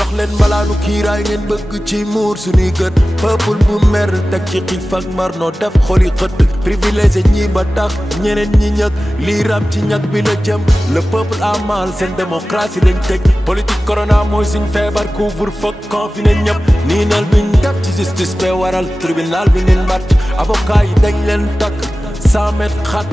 jox leen malaanu kiiraay ngeen bëgg ci muur suñuy gët peuple bu mer teg ci xiif ak mar noo def xoli xët privilégié ñi ba tax ñeneen ñi ñëg lii ram ci ñag bi la jëm le peuple a mal seen démocratie lañ tëj politique corona mooy suñ feebar couvre-feu confiné ñëpp niinal biñ def ci justice be waral tribunal bi nin mbat avocat yi dañ leen takk 100 mètres xat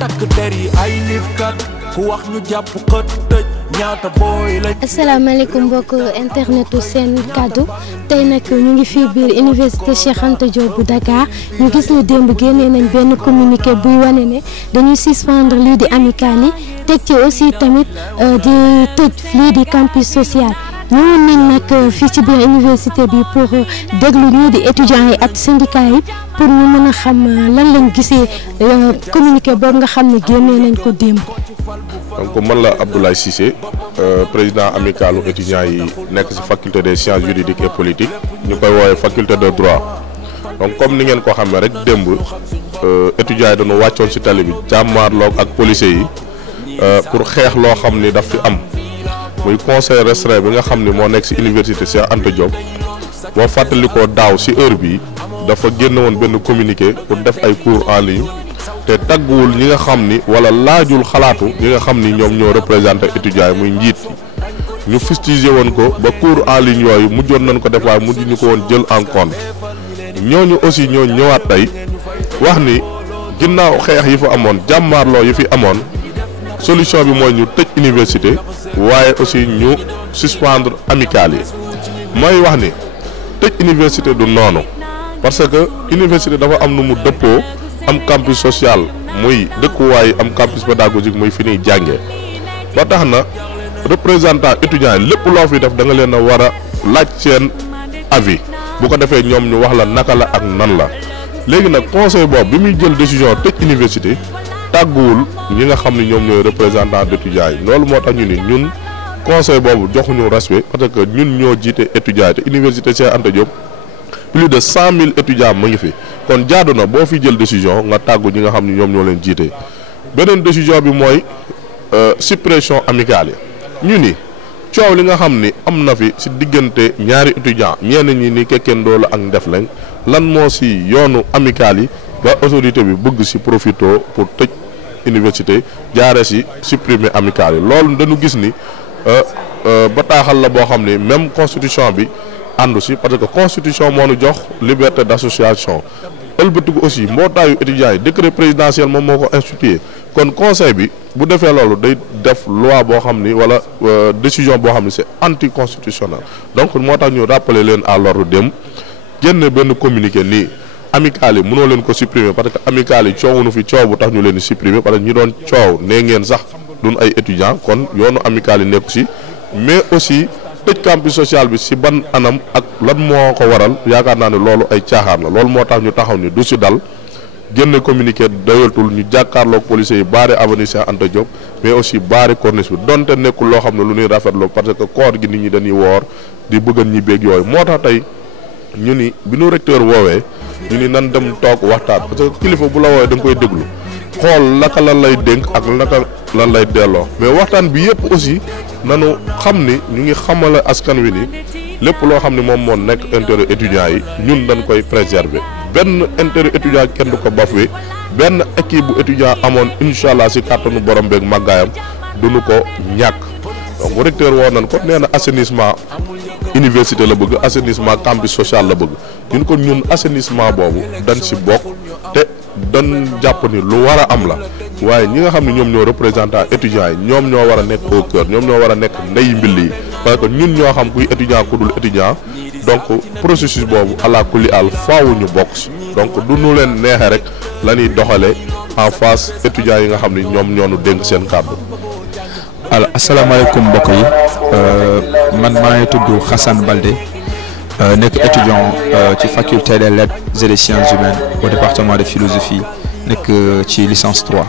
takk der yi ay liifkat ku wax ñu jàpp xët tëj ñaata booy lañ. asalaamaaleykum mbokk internetu seen kaddu tey nag ñu ngi fii biir université Cheikh Anta Diop bu Dakar ñu gis ne démb génnee nañ benn communiqué buy wane ne dañuy suspendre lii di amicale yi teg ci aussi tamit di tëj lii di campus social. ñëwoon nañ nag fii ci biir université bi pour déglu ñii di étudiants yi ak syndicats yi pour ñu mën a xam lan lañ gisee communiqué boobu nga xam ne génnee nañ ko démb. donc man la Abdoulaye Cissé président amicalu étudiants yi nekk ci faculté des sciences juridiques et politiques ñu koy woowee faculté de droit donc comme ni ngeen ko xamee rek démb étudiants yi dañu wàccoon ci tali bi jàmmaarloog ak policiers yi pour xeex loo xam ni daf fi am. muy conseil restreint bi nga xam ni moo nekk ci université Cheikh Anta Diop boo fàttalikoo daaw ci heure bi dafa génn woon benn communiqué pour def ay cours en ligne te tagguwul ñi nga xam ni walla laajul xalaatu ñi nga xam ni ñoom ñoo représenté étudiants yi muy njiit ñu fustigé woon ko ba cours en ligne yooyu mujjoon nañ ko def waaye mujj ñu ko woon jël en compte ñooñu aussi ñoo ñëwaat tey wax ni ginnaaw xeex yi fa amoon jàmmaarloo yi fi amoon solution bi mooy ñu tëj université waaye aussi ñu suspendre amicale yi mooy wax ni tëj université du noonu parce que université dafa am nu mu dëppoo am campus social muy dëkkuwaay am campus pédagogique muy fi ñuy jàngee ba tax na représentant étudiants yi lépp loo fi def da nga leen a war a laaj seen avis bu ko defee ñoom ñu wax la naka la ak nan la léegi nag conseil boobu bi muy jël décision tëj université tàgguwul ñi nga xam ne ñoom ñooy représentant d'étudiants yi loolu moo tax ñu ni ñun conseil boobu joxuñu respect parce que ñun ñoo jiite étudiants yi te université Cheikh Anta Diop plus de 100 000 étudiants mu ngi fi kon jaadu na boo fi jël décision nga tàggu ñi nga xam ne ñoom ñoo leen jiite beneen décision bi mooy suppression amicale yi ñu ni coow li nga xam ni am na fi ci diggante ñaari étudiants ñenn ñi ni kekkendoo la ak Ndefleng lan moo ci yoonu amicale yi ba autorité bi bëgg ci profito pour tëj université jaare ci supprimer amicale yi loolu dañu gis ni bataaxal la boo xam ni même constitution bi àndu ci parce que constitution moo nu jox liberté d'association ëlbatiku aussi mbootaayu étudiants yi décret présidentiel moom moo ko institué kon conseil bi bu defee loolu day def loi boo xam ni wala décision boo xam ni c'est anticonstitutionnel donc moo tax ñu rappeler leen à l'ordre dem génne benn communiqué nii amicale yi mënoo leen ko supprimer parce que amicale yi coowuñu fi coow bu tax ñu leen di supprimer parce que ñi doon coow nee ngeen sax duñ ay étudiants kon yoonu amicale yi nekku ci mais aussi tëj campus social bi ci ban anam ak lan moo ko waral yaakaar naa ne loolu ay caaxaan la loolu moo tax ñu taxaw ni du ci dal génne communiqué doyatul ñu jàkkaarloog policiers yi baare avenue Cheikh Anta Diop mais aussi baare corniche bi donte nekkul loo xam ne lu ñuy rafetlu parce que koor gi nit ñi dañuy woor di bëggan ñi beeg yooyu moo tax tey ñu ni bi nu recteur woowee ñu ni nan dem toog waxtaan parce que kilifa bu la woowee da nga koy déglu xool naka lan lay dénk ak naka lan lay delloo mais waxtaan bi yëpp aussi nanu xam ni ñu ngi xamale askan wi ni lépp loo xam ne moom moo nekk intérêt étudiants yi ñun dañ koy préserver benn intérêt étudiant kenn du ko bafoué benn équipe bu étudiant amoon incha allah ci kàttanu borom beeg màggaayam duñu ko ñàkk donc recteur woo nañ ko nee na assainissement université la bëgg assainissement campus social la bëgg ñun ko ñun assainissement boobu dañ ci bokk te dañ jàpp ni lu war a am la waaye ñi nga xam ne ñoom ñoo représentant étudiants yi ñoom ñoo war a nekk au cœur ñoom ñoo war a nekk ndey mbill yi parce que ñun ñoo xam kuy étudiant ku dul étudiant donc processus boobu ala kulli àll faawu ñu bokk ci donc du nu leen neexee rek la ñuy doxalee en face étudiants yi nga xam ne ñoom ñoo nu dénk seen kàddu. alors asalaamaaleykum mbokk yi man maa ngi tudd Hassan Baldé nekk étudiant ci faculté des lettres et des sciences humaines au département de philosophie nekk ci licence 3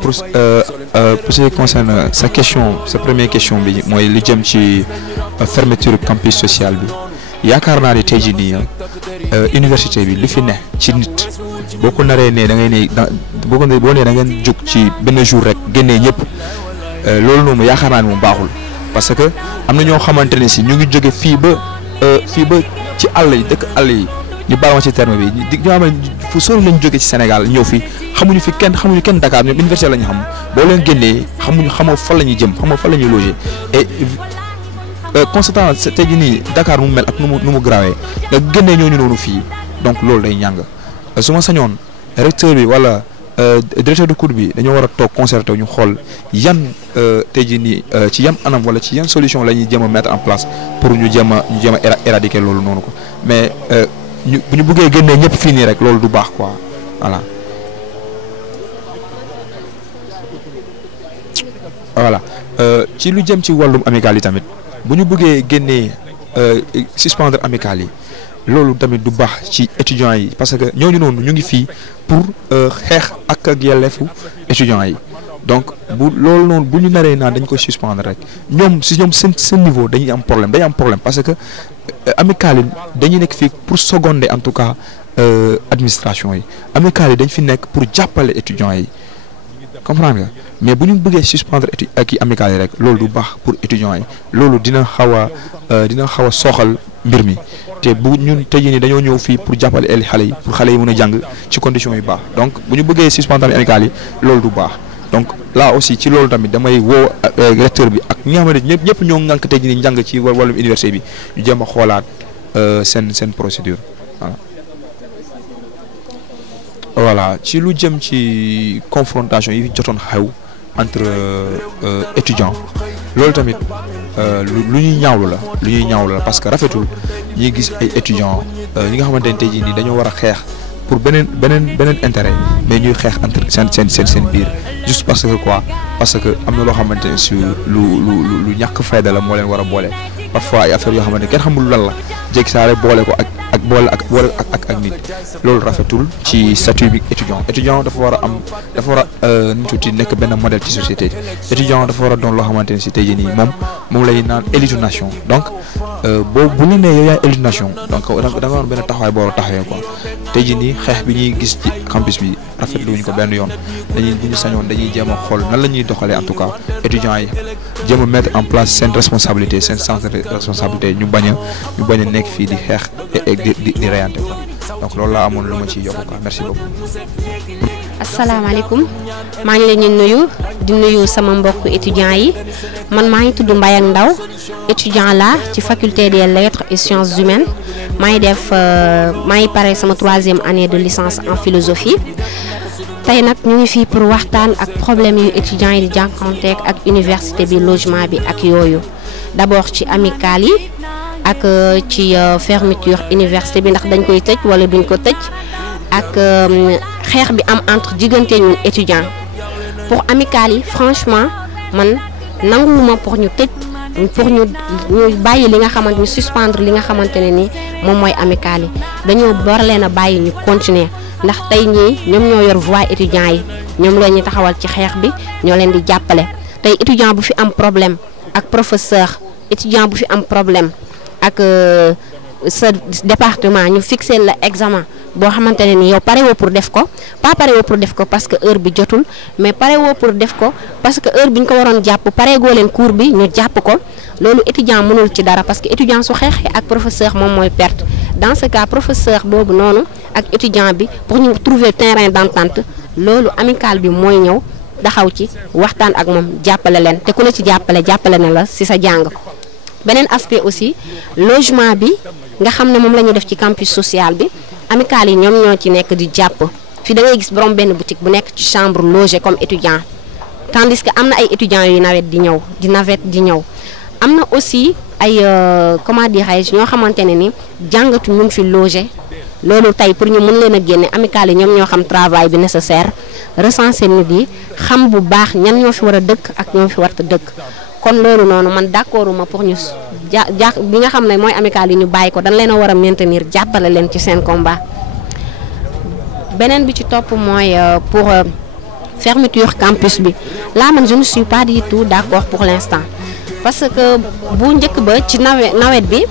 pour ce qui concerne sa question sa première question bi mooy li jëm ci fermeture campus social bi yaakaar naa ne tey jii nii université bi li fi ne ci nit boo ko naree ne da ngay ne boo nee da ngeen jóg ci benn jour rek génnee ñëpp loolu noonu yaakaar naa ne moom baaxul parce que am na ñoo xamante ne si ñu ngi jóge fii ba ci àll yi dëkk àll yi ñu baal ma ci terme bi ñoo xam ne fu sori lañ jóge ci Sénégal ñëw fii xamuñu kenn Dakar ñoom université la ñu xam boo leen génnee xamoo fan la ñuy jëm xamoo fan la ñuy loger et constatant tey jii nii Dakar mu mel ak nu mu grawee nga génnee ñooñu noonu fii donc loolu day ñàng su ma sañoon recteur bi wala directeur de cours bi dañoo war a toog concerté ñu xool yan tey jii nii ci yan anam wala ci yan solution la ñuy jéem a mettre en place pour ñu jéem a éradiquer loolu noonu ko mais bu ñu bëggee génnee ñëpp fii nii rek loolu du baax quoi voilà ci lu jëm ci wàllum amical yi tamit bu ñu bëggee génnee suspendre amical yi loolu tamit du baax ci étudiants yi parce que ñooñu noonu ñu ngi fii pour xeex ak yelleefu étudiants yi donc bu loolu noonu bu ñu naree naan dañ ko suspendre rek ñoom seen niveau dañuy am problème parce que amical yi dañuy nekk fii pour seconder en tout cas administration yi amical yi dañ fi nekk pour jàppale étudiants yi comprendre nga mais bu ñu bëggee suspendre ak amical yi rek loolu du baax pour étudiants yi loolu dina xaw a sooxal mbir mi te bu ñun tey jii nii dañoo ñëw fii pour jàppale xale yi pour xale yi mën a jàng ci conditions yu baax donc bu ñu bëggee suspendre amical yi loolu du baax donc là aussi ci loolu tamit damay woo recteur bi ak ñi nga xamante ne ñëpp ñoo ngànk tey jii nii njàng ci wàllum université bi ñu jéem a xoolaat seen procédure voilà ci lu jëm ci confrontation yi jotoon xew entre étudiants loolu tamit lu ñuy ñaawlu la parce que rafetul ñuy gis ay étudiants ñi nga xamante ne tey jii nii dañoo war a xeex pour beneen intérêt mais ñuy xeex entre seen biir juste parce que am na loo xamante ne si lu ñàkk fayda la moo leen war a boole parfois ay affaires yoo xamante ne kenn xamul lan la jékki saa rek boole ko ak nit loolu rafetul ci statut bi étudiant dafa war a nu tuuti nekk benn modèle ci société étudiant dafa war a doon loo xamante ne si tey jii nii moom lay naan élite nation donc bu ñu nee yow yaay élite nation donc da nga war benn taxawaay boo war a taxawee quoi tey jii nii xeex bi ñuy gis ci campus bi rafetlu wuñ ko benn yoon bu ñu sañoon dañuy jéem a xool nan la ñuy doxalee en tout cas étudiants yi jéem a mettre en place seen responsabilité seen sens de responsabilité ñu bañ a nekk fii di xeex di reyante quoi donc loolu laa amoon lu ma ciy yokk quoi merci beaucoup. asalaamaaleykum maa ngi leen di nuyu sama mbokk étudiants yi man maa ngi tudd Mbaye ak Ndaw étudiant la ci faculté des lettres et sciences humaines maa ngi pare sama 3e année de licence en philosophie tey nag ñu ngi fii pour waxtaan ak problème yu étudiants yi di jànkuwanteeg ak université bi logement bi ak yooyu d'abord ci amicale yi ak ci fermeture université bi ndax dañ koy tëj wala duñ ko tëj ak xeex bi am entre diggante ñun étudiants pour amicale yi franchement man nanguwuma pour ñu tëj pour ñu bàyyi li nga xamante ñu suspendre li nga xamante ne ni moom mooy amicale yi dañoo war leen a bàyyi ñu continuer ndax tey ñii ñoom ñoo yor voix étudiants yi ñoom la ñuy taxawal ci xeex bi ñoo leen di jàppale tey étudiant bu fi am problème ak professeur étudiant bu fi am problème ak sa département ñu fixé la examen boo xamante ne ni yow pare woo pour def ko pas pare woo pour def ko parce que heure bi jotul mais pare woo pour def ko parce que heure bi ñu ko waroon jàpp pare goo leen cours bi ñu jàpp ko loolu étudiant mënul ci dara parce que étudiant su xeexee ak professeur moom mooy perte dans ce cas professeur boobu noonu ak étudiant bi pour ñu trouver terrain d'entente loolu amical bi mooy ñëw taxaw ci waxtaan ak moom jàppale leen te ku la ci jàppale na la ci sa jàng. beneen aspect aussi logement bi nga xam ne moom la ñu def ci campus social bi amicale yi ñoom ñoo ci nekk di jàpp fi da ngay gis borom benn boutique bu nekk ci chambre logée comme étudiant tandis que am na ay étudiants yu navette di ñëw am na aussi ay comment dirais-je ñoo xamante ne ni jàngatu ñu fi logé loolu tey pour ñu mën leen a génne amicale yi ñoom ñoo xam travail bi nécessaire recenser nit yi xam bu baax ñan ñoo fi war a dëkk ak ñoo fi warta dëkk kon loolu noonu man d'accorduma pour ñu bi nga xam ne mooy amicale yi ñu bàyyi ko dañ leen a war a maintenir jàppale leen ci seen combat beneen bi ci topp mooy pour fermeture campus bi là man je ne suis pas du tout d'accord pour l'instant parce que bu njëkk ba ci nawet bi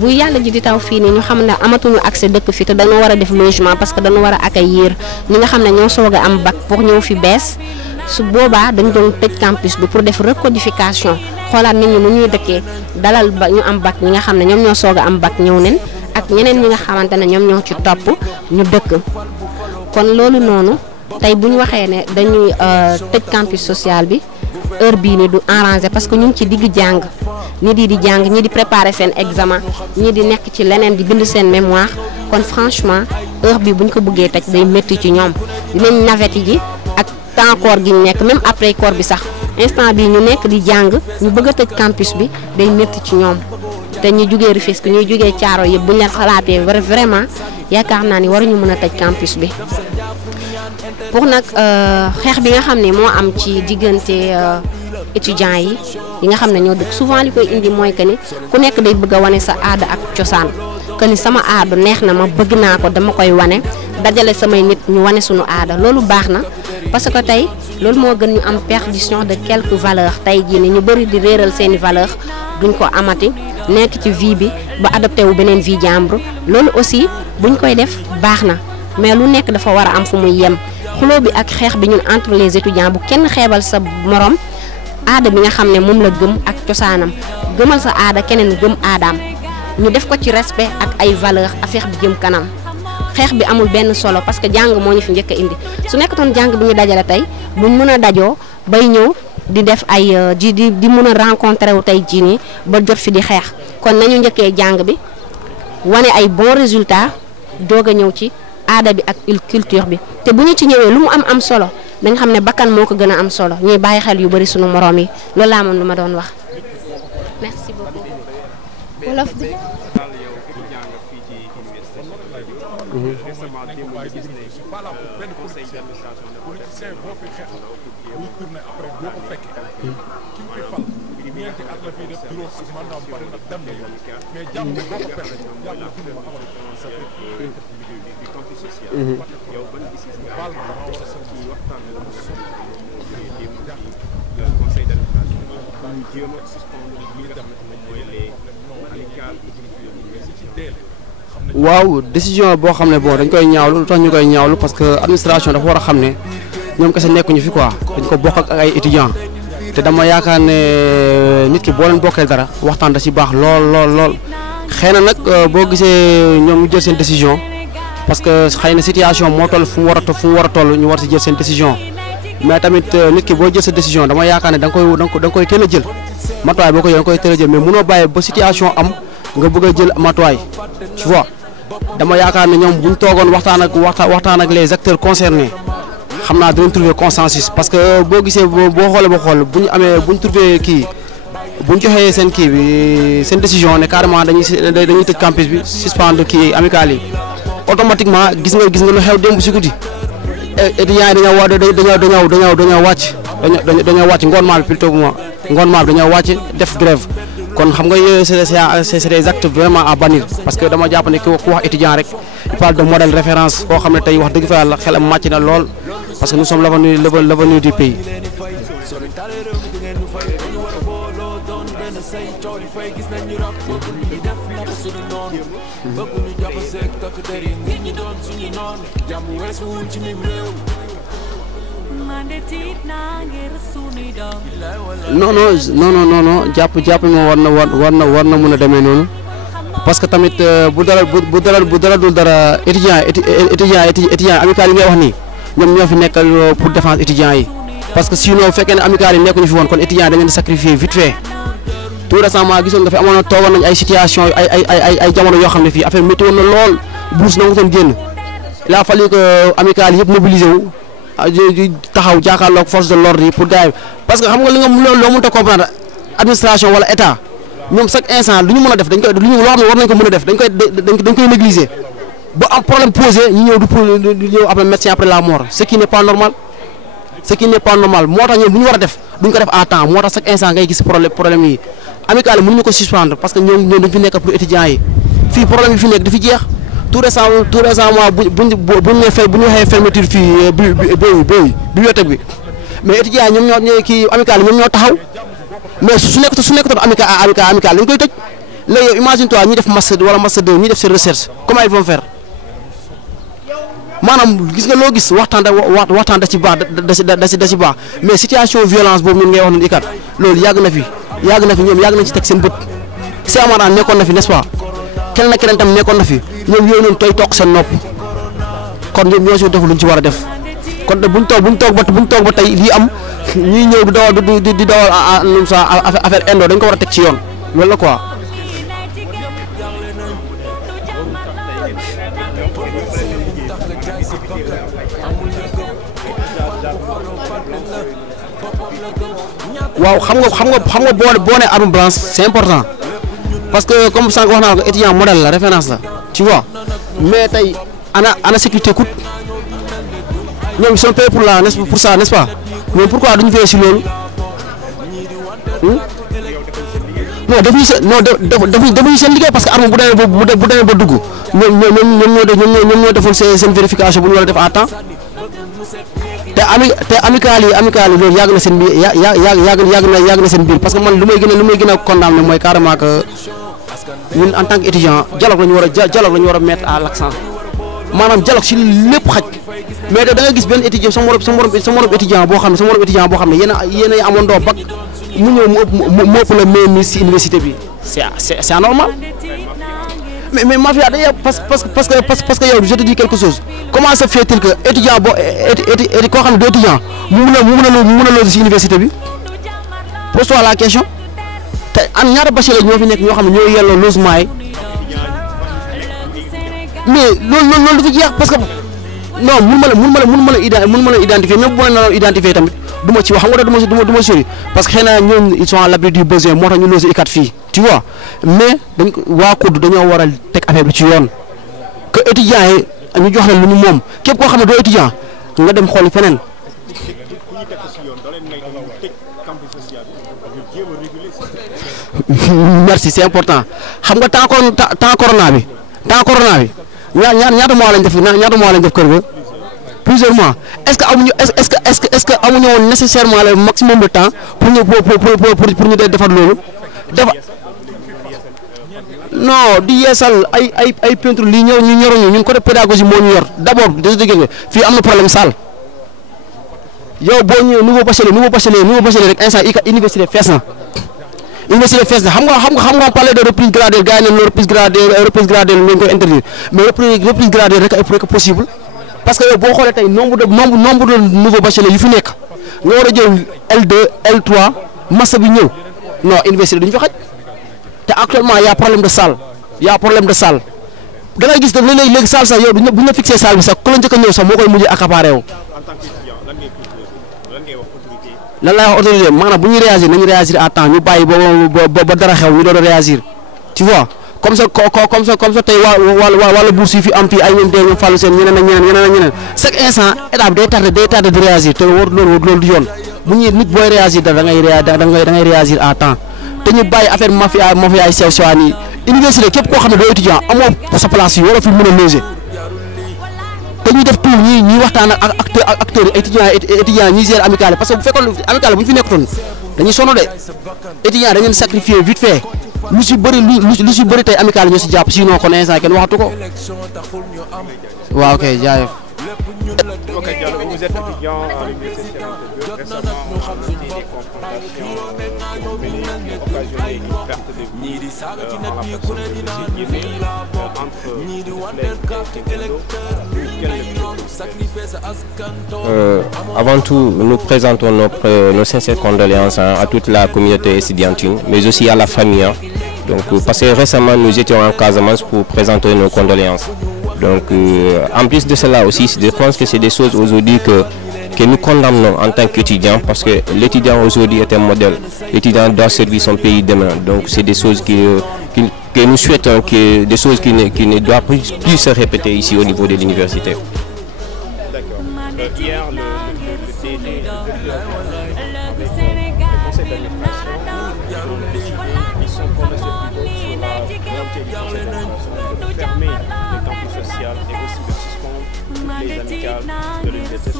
bu yàlla ji di taw fii nii ñu xam ne amatuñu accès dëkk fi te dañoo war a def logement parce que dañu war a accueillir ñi nga xam ne ñoo soog a am bac pour ñëw fi bees su boobaa dañ doon tëj campus bi pour def recodification xoolaat nit ñi nu ñuy dëkkee dalal ba ñu am bac ñi nga xam ne ñoom ñoo soog a am bac ñëw nen ak ñeneen ñi nga xamante ne ñoom ñoo ci topp ñu dëkk kon loolu noonu tey bu ñu waxee ne dañuy tëj campus social bi heure bii ni du arrangé parce que ñu ngi ci digg jàng nit yi di jàng ñi di préparer seen examen ñi di nekk ci leneen di bind seen mémoire kon franchement heure bi bu ñu ko bëggee tëj day métti ci ñoom dinañ navette ji ak temps koor gi ñu nekk même après koor bi sax instant bi ñu nekk di jàng ñu bëgg a tëj campus bi day métti ci ñoom te ñu jugee Rufisque ñuy jugee Thiaro yëpp bu ñu leen xalaatee vraiment yaakaar naa ni waruñu mën a tëj campus bi pour nag xeex bi nga xam ne moo am ci diggante étudiants yi nga xam ne ñoo dëkk souvent li koy indi mooy que ni ku nekk day bëgg a wane sa aada ak cosaan que ni sama aada neex na ma bëgg naa ko dama koy wane dajale samay nit ñu wane suñu aada loolu baax na parce que tey loolu moo gën ñu am perdition de quelques valeurs tey jii ni ñu bëri di réeral seeni valeurs duñ ko amati nekk ci vie bi ba adopté wu beneen vie jàmbur loolu aussi buñ koy def baax na mais lu nekk dafa war a am fu muy yem xuloo bi ak xeex bi ñun entre les étudiants bu kenn xeebal sa morom aada bi nga xam ne moom la gëm ak cosaanam gëmal sa aada keneen gëm aadaam ñu def ko ci respect ak ay valeurs affaire bi jëm kanam xeex bi amul benn solo parce que jàng moo ñu fi njëkk a indi su nekkatoon jàng bi ñu dajale tey buñ mën a dajoo bay ñëw di def ay di mën a rencontré wu tey jii nii ba jot fi di xeex kon nañu njëkkee jàng bi wane ay bons résultats doog a ñëw ci aada bi ak culture bi te bu ñu ci ñëwee lu mu am solo da nga xam ne bakkan moo ko gën a am solo ñuy bàyyi xel yu bari sunu moroom yi loolu laa moom lu ma doon wax merci beaucoup. wolof bi. waaw décision boo xam ne bon dañ koy ñaawlu lu tax ñu koy ñaawlu parce que administration dafa war a xam ne ñoom kese nekkuñu fi quoi dañ ko bokk ak ay étudiants te dama yaakaar ne nit ki boo leen bokkee dara waxtaan da ci baax lool xëy na nag boo gisee ñoom ñu jël seen décision parce que xëy na situation moo toll fu mu war a toll ñu war ci jël seen décision mais tamit nit ki boo jël sa décision dama yaakaar ne da nga koy teel a jël matuwaay boo ko jël da nga koy teel a jël mais mënoo bàyyi ba situation am nga bëgg a jël matuwaay tu vois. dama yaakaar ne ñoom bu ñu toogoon waxtaan ak les acteurs concernés xam naa dinañ trouver consensus parce que boo gisee boo xoolee ba xool bu ñu trouver kii bu ñu joxee seen kii bi seen décision ne carrément dañuy tëj campus bi suspendre kii amical yi automatiquement gis nga lu xew démb si guddi étudiants yi dañoo wàcc ngoon maal plutôt ngoon maal dañoo wàcc def grève kon xam nga c'est des actes vraiment à bannir parce que dama jàpp ne ku wax étudiant rek il parle de modèle référence koo xam ne tey wax dëgg fa yàlla xelam màcc na lool parce que nous sommes l'avenir du pays. non jàpp ma war na mën a demee noonu parce que tamit bu dara dul dara étudiant amical yi ngay wax nii ñoom ñoo fi nekkal pour défense étudiants yi parce que sinon fekkee ne amical yi nekkuñu fi woon kon étudiants yi dañu leen di sacrifier vite fait tout récemment gisoon nga fi amoon na toogoon nañ ay situation ay jamono yoo xam ne fii affaire métti woon na lool bourse na nga doon génn il a fallu que amical yëpp mobilisé wu taxaw jàkkaarloog force de l'ordre yi pour gars yi parce que xam nga li nga loo mënut a comprendre administration wala état ñoom chaque instant lu ñu mën a def dañ koy loo xam ne war nañ ko mën a def dañ koy négliger ba am problème posé ñu ñëw après médecin après la mort ce qui n'est pas normal moo tax ñoom bu ñu war a def duñ ko def à temps moo tax chaque instant ngay gis problème yi amical mënuñu ko suspendre parce que ñoom dañ fi nekk pour étudiants yi fii problème yi fi nekk dafi jeex tout récemment bu ñu waxee fermeture fii bibliothèque bi mais étudiants yi ñoom ñoo kii amical ñoom ñoo taxaw mais su nekkoon amical dañ koy tëj léegi yow imagine toi ñi def master wala master 2 ñi def seen recherche comment ils vont faire maanaam gis nga loo gis waxtaan da ci baax da ci baax mais situation violence boobu ñun ngay wax noonu ikat loolu yàgg na fi yàgg na fi ñoom yàgg nañ ci teg seen bët Cheikh Amar nekkoon na fi n'est-ce pas keneen ak keneen tam nekkoon na fi ñoom yooyu noonu tooy toog seen nopp kon ñoom ñoo si def luñ ci war a def kon nag buñ toog ba tey lii am ñuy ñëw di dawal di dawal sa affaire indo dañ ko war a teg ci yoon loolu la quoi. waaw xam nga boo nee arme blanche c'est important parce que comme sànq wax naa ko étudiant modèle la référence la tu vois mais tey ana sécurité coûte ñoom ils sont payés pour ça n'est-ce pas mais pourquoi duñu fay si loolu non defuñu seen liggéey parce que arme bu demee ba dugg ñoom ñoo deful seen vérification bu ñu war a def à temps te amical yi loolu yàgg na seen biir yàgg na seen biir parce que man lu may gën a condamné mooy carrément que ñun en tant que étudiant dialogue la ñu war a mettre à l'accent maanaam dialogue si lépp xaj mais da nga gis benn étudiant sa morom étudiant boo xam ne yéen a amoon doo bac mu ñëw mu ëpp la même si université bi c'est anormal mais mafia day parce que yow je te dis quelque chose comment se fait-il que étudiant koo xam ne du étudiant mu mun a loger si université bi pose-toi la question te ñaata bachelier ñoo fi nekk ñoo xam ne ñoo yelloo logement yi mais loolu du fi jeex parce que non mun ma la identifier même bu ma la identifier tamit du ma ci wax xam nga du ma sori parce que xëy na ñoom ils sont à l'abri du besoin moo tax ñu loger ICAT fii tu vois mais waa COUD dañoo war a teg affaire bi ci yoon que étudiants yi ñu jox leen lu ñu moom képp koo xam ne doo étudiant nga dem xooli feneen. merci c'est important xam nga temps corona bi ñaata mois lañ def kër ga plusieurs mois est-ce que amuñu woon nécessairement le maximum de temps pour ñu defar loolu non di yeesal ay peinture lii ñëw ñu ñoroñu ñun côté pédagogie moo ñu yor d'abord dégg nga fii am na problème salle yow boo ñëwee nouveau bachelier rek instant université fees na xam nga parler de reprise graduelle gars yi ne reprise graduelle ngeen koy interdire mais reprise graduelle rek ay possible parce que yow boo xoolee tey nombre de nouveau bachelier yu fi nekk nga war a jël L2 L3 massa bi ñëw non université duñu fa xaj te actuellement y a problème de salle da ngay gis ne léegi salle sax yow bu ñu la fixé salle bi sax ku la njëkk a ñëw sax moo koy mujjee accaparé wu. lan laay wax autorité maanaam bu ñuy réagir nañu réagir à temps ñu bàyyi ba dara xew ñu doon réagir tu vois comme ça tey wala bourse yi fi am fii ay ñoom ñoom fàllu seen ñeneen chaque instant état bi day tardé di réagir te loolu du yoon bu ñuy nit booy réagir da ngay réagir à temps te ñu bàyyi affaire mafia ay sew sewaan yi université képp koo xam ne doo étudiant amoo sa place yi war a fi mën a loger te ñuy def tout ñuy waxtaan ak acteurs étudiants ñuy gérer amicale parce que bu fekkoon amicale bu ñu fi nekkutoon dañuy sonn de étudiant dañu leen sacrifier vite fait lu si bëri tey amicale ñoo si jàpp sinon kon instant kenn waxatu ko waaw ok jaajëf. Ok Diallo, vous êtes étudiant à l'université récemment on a noté des confrontations qui ont occasionné une perte de vie en la personne de M. Diémé entre avant tout, nous présentons nos sincères condoléances à toute la communauté étudiantine, mais aussi à la famille. Donc, parce que récemment, nous étions en Casamance pour présenter nos condoléances. Donc, en plus de cela aussi, je pense que c'est des choses aujourd'hui que nous condamnons en tant qu'étudiants, parce que l'étudiant aujourd'hui est un modèle. L'étudiant doit servir son pays demain. Donc, c'est des choses que nous souhaitons, des choses qui ne doivent plus se répéter ici au niveau de l'université. D'accord. Hier, le CD avec le conseil d'administration, ils sont prononcés sur la volonté du conseil d'administration de fermer le campus social et aussi de suspendre toutes les amicales de l'université.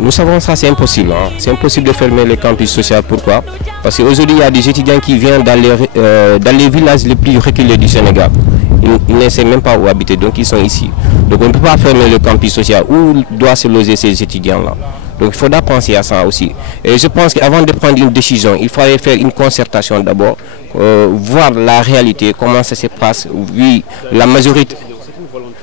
Nous savons ça, c'est impossible. Hein. C'est impossible de fermer les campus sociaux. Pourquoi? Parce qu'aujourd'hui, il y a des étudiants qui viennent dans les villages les plus reculés du Sénégal. Ils ne savent même pas où habiter, donc ils sont ici. Donc on ne peut pas fermer le campus social. Où doivent se loger ces étudiants-là? Donc il faudra penser à ça aussi. Et je pense qu'avant de prendre une décision, il faudrait faire une concertation d'abord, voir la réalité, comment ça se passe. Oui, la majorité...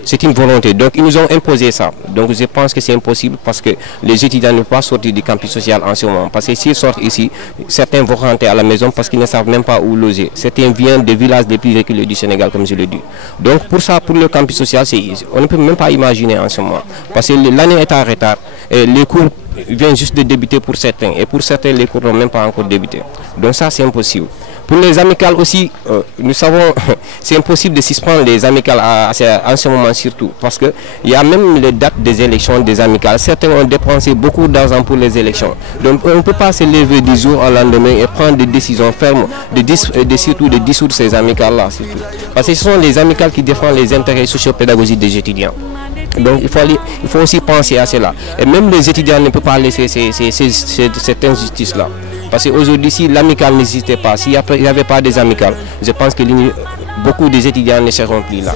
C'est une volonté. Donc ils nous ont imposé ça. Donc je pense que c'est impossible parce que les étudiants ne peuvent pas sortir du campus social en ce moment. Parce que s'ils sortent ici, certains vont rentrer à la maison parce qu'ils ne savent même pas où loger. Certains viennent des villages les plus reculés du Sénégal, comme je le dis. Donc pour ça, pour le campus social, on ne peut même pas imaginer en ce moment. Parce que l'année est en retard. Et les cours viennent juste de débuter pour certains. Et pour certains, les cours n'ont même pas encore débuté. Donc ça, c'est impossible. Pour les amicales aussi, nous savons, c'est impossible de suspendre les amicales en ce moment surtout. Parce qu'il y a même les dates des élections des amicales. Certains ont dépensé beaucoup d'argent pour les élections. Donc on ne peut pas se lever du jour au lendemain et prendre des décisions fermes, surtout de dissoudre ces amicales-là. Parce que ce sont les amicales qui défendent les intérêts socio-pédagogiques des étudiants. Donc il faut aussi penser à cela. Et même les étudiants ne peuvent pas laisser cette injustice-là. Parce qu'aujourd'hui, si l'amicale n'existait pas, s'il n'y avait pas des amicales, je pense que beaucoup des étudiants ne seront plus là.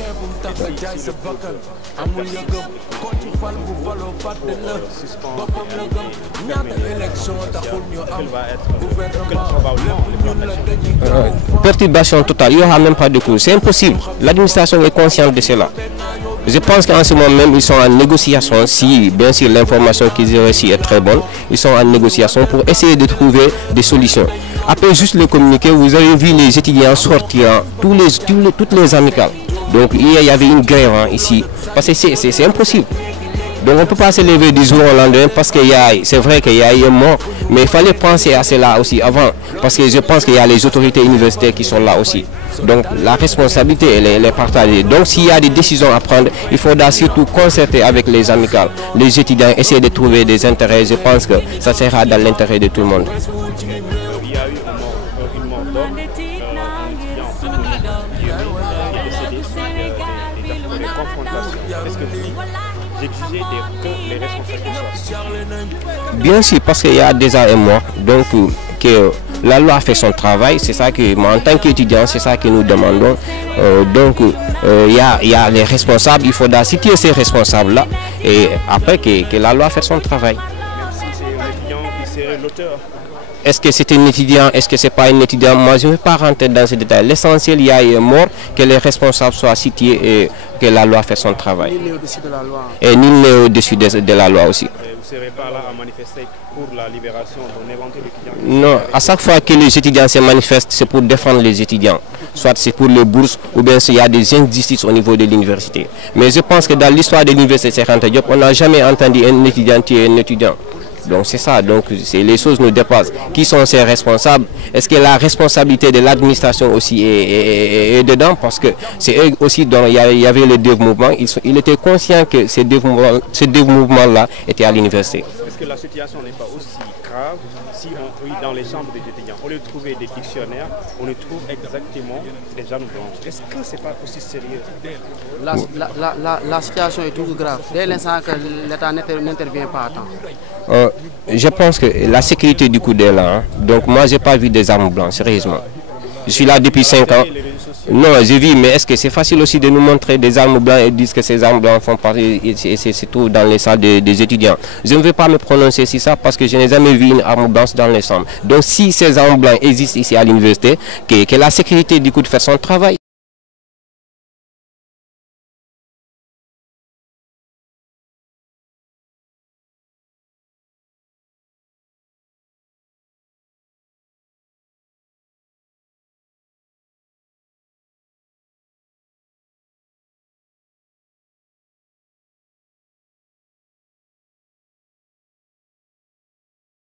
Perturbation totale, il n'y aura même pas de cours. C'est impossible. L'administration est consciente de cela. Je pense qu'en ce moment même, ils sont en négociation. Si, bien sûr, l'information qu'ils ont reçue est très bonne, ils sont en négociation pour essayer de trouver des solutions. Après juste le communiqué, vous avez vu les étudiants sortir, toutes les amicales. Donc, il y avait une grève ici. Parce que c'est impossible. Donc, on ne peut pas se lever du jour au lendemain parce que c'est vrai qu'il y a eu un mort. Mais il fallait penser à cela aussi avant. Parce que je pense qu'il y a les autorités universitaires qui sont là aussi. Donc la responsabilité elle est partagée. Donc s'il y a des décisions à prendre, il faudra surtout concerter avec les amicales, les étudiants, essayer de trouver des intérêts. Je pense que ça sera dans l'intérêt de tout le monde. Il y a eu une mort d'homme, des confrontations. Est-ce que vous exigez que les responsables soient? Bien sûr, parce qu'il y a déjà un mort. Donc que la loi fait son travail, c'est ça que moi en tant qu'étudiant, c'est ça que nous demandons. Donc il y a les responsables, il faudra situer ces responsables-là et après que la loi fait son travail. Même si c'est un étudiant qui serait l'auteur. Est-ce que c'est un étudiant, est-ce que c'est pas un étudiant? Moi je ne vais pas rentrer dans ces détails. L'essentiel, il y a un mort, que les responsables soient cités et que la loi fait son travail. Nul n'est au-dessus de la loi. Et nul n'est au-dessus de la loi aussi. Vous ne serez pas là à manifester pour la libération d'un éventuel étudiant? Non, à chaque fois que les étudiants se manifestent, c'est pour défendre les étudiants. Soit c'est pour les bourses ou bien s'il y a des injustices au niveau de l'université. Mais je pense que dans l'histoire de l'université Cheikh Anta Diop, on n'a jamais entendu un étudiant tuer un étudiant. Donc c'est ça, donc les choses nous dépassent. Qui sont ces responsables? Est-ce que la responsabilité de l'administration aussi est dedans? Parce que c'est eux aussi dont il y avait les deux mouvements. Ils étaient conscients que ces deux mouvements-là étaient à l'université. Est-ce que la situation n'est pas aussi grave si dans les chambres des étudiants, au lieu de trouver des dictionnaires, on y trouve exactement des armes blanches? Est-ce que ce n'est pas aussi sérieux? La situation est toujours grave. Dès l'instant que l'État n'intervient pas à temps. Je pense que la sécurité du coup est là. Donc moi, je n'ai pas vu des armes blanches, sérieusement. Je suis là depuis 5 ans. Non, j'ai vu, mais est-ce que c'est facile aussi de nous montrer des armes blanches et dire que ces armes blanches font partie et se trouvent dans les salles des étudiants? Je ne vais pas me prononcer sur ça parce que je n'ai jamais vu une arme blanche dans les chambres. Donc si ces armes blanches existent ici à l'université, que la sécurité du coup fait son travail.